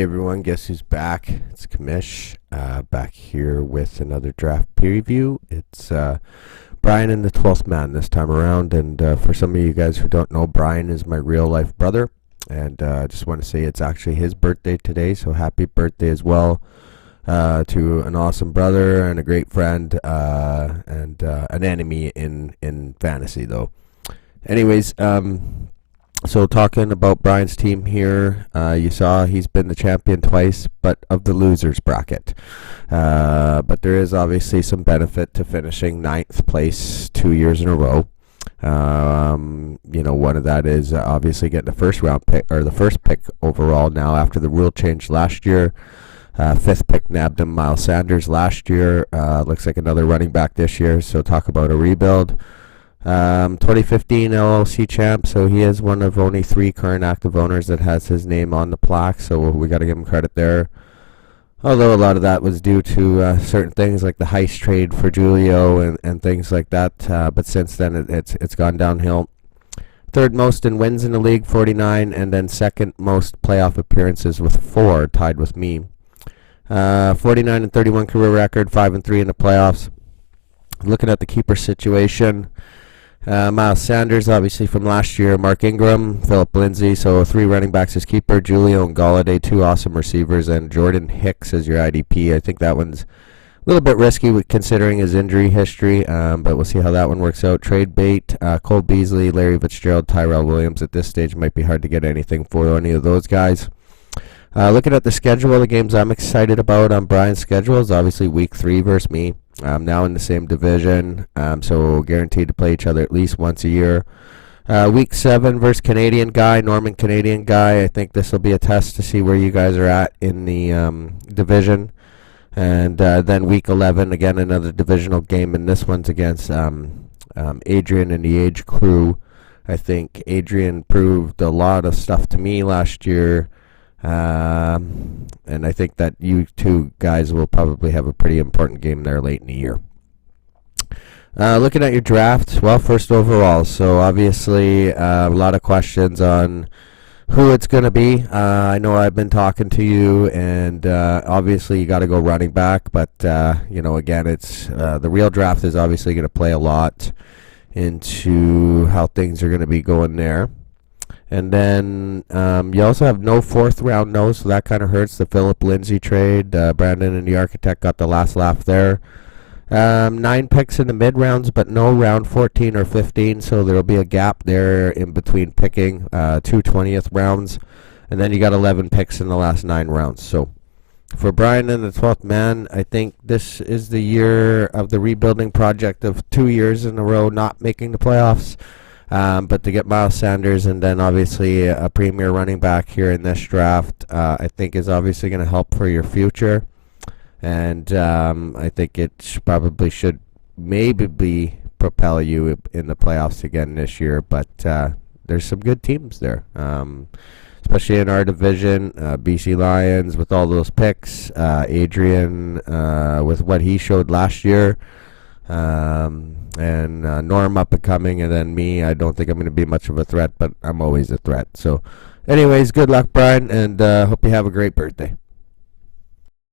Hey everyone, guess who's back? It's Kamish, back here with another draft preview. It's Brian and the 12th man this time around, and for some of you guys who don't know, Brian is my real life brother, and I just want to say it's actually his birthday today, so happy birthday as well to an awesome brother and a great friend, and an enemy in fantasy though. Anyways, so talking about Brian's team here, you saw he's been the champion twice, but of the losers bracket. But there is obviously some benefit to finishing ninth place 2 years in a row. One of that is obviously getting the first round pick or the first pick overall now after the rule change last year. Fifth pick nabbed him Miles Sanders last year. Looks like another running back this year. So talk about a rebuild. 2015 LLC champ, so he is one of only 3 current active owners that has his name on the plaque, so we got to give him credit there. Although a lot of that was due to certain things like the heist trade for Julio and things like that, but since then it's gone downhill. Third most in wins in the league, 49, and then second most playoff appearances with 4, tied with me. 49 and 31 career record, 5 and 3 in the playoffs. Looking at the keeper situation. Miles Sanders, obviously from last year, Mark Ingram, Philip Lindsay, so 3 running backs as keeper, Julio and Galladay, 2 awesome receivers, and Jordan Hicks as your IDP. I think that one's a little bit risky considering his injury history, but we'll see how that one works out. Trade bait, Cole Beasley, Larry Fitzgerald, Tyrell Williams. At this stage, might be hard to get anything for any of those guys. Looking at the schedule, the games I'm excited about on Brian's schedule is obviously week 3 versus me. Now in the same division, so guaranteed to play each other at least once a year. Week 7 versus Canadian guy, Norman Canadian guy. I think this will be a test to see where you guys are at in the division. And then week 11, again, another divisional game, and this one's against Adrian and the Age Crew. I think Adrian proved a lot of stuff to me last year. And I think that you two guys will probably have a pretty important game there late in the year. Looking at your draft, well, first overall, so obviously a lot of questions on who it's going to be. I know I've been talking to you, and obviously you got to go running back, but again, it's the real draft is obviously going to play a lot into how things are going to be going there. And then you also have no 4th round no, so that kind of hurts. The Philip Lindsay trade. Brandon and the Architect got the last laugh there. 9 picks in the mid rounds, but no round 14 or 15, so there'll be a gap there in between picking 2 20th rounds. And then you got 11 picks in the last 9 rounds. So for Brian and the 12th man, I think this is the year of the rebuilding project of 2 years in a row not making the playoffs. But to get Miles Sanders and then obviously a premier running back here in this draft, I think is obviously going to help for your future. And I think it probably should maybe propel you in the playoffs again this year. But there's some good teams there, especially in our division. BC Lions with all those picks. Adrian with what he showed last year. And Norm up and coming, and then me. I don't think I'm going to be much of a threat, but I'm always a threat. So anyways, good luck, Brian, and hope you have a great birthday.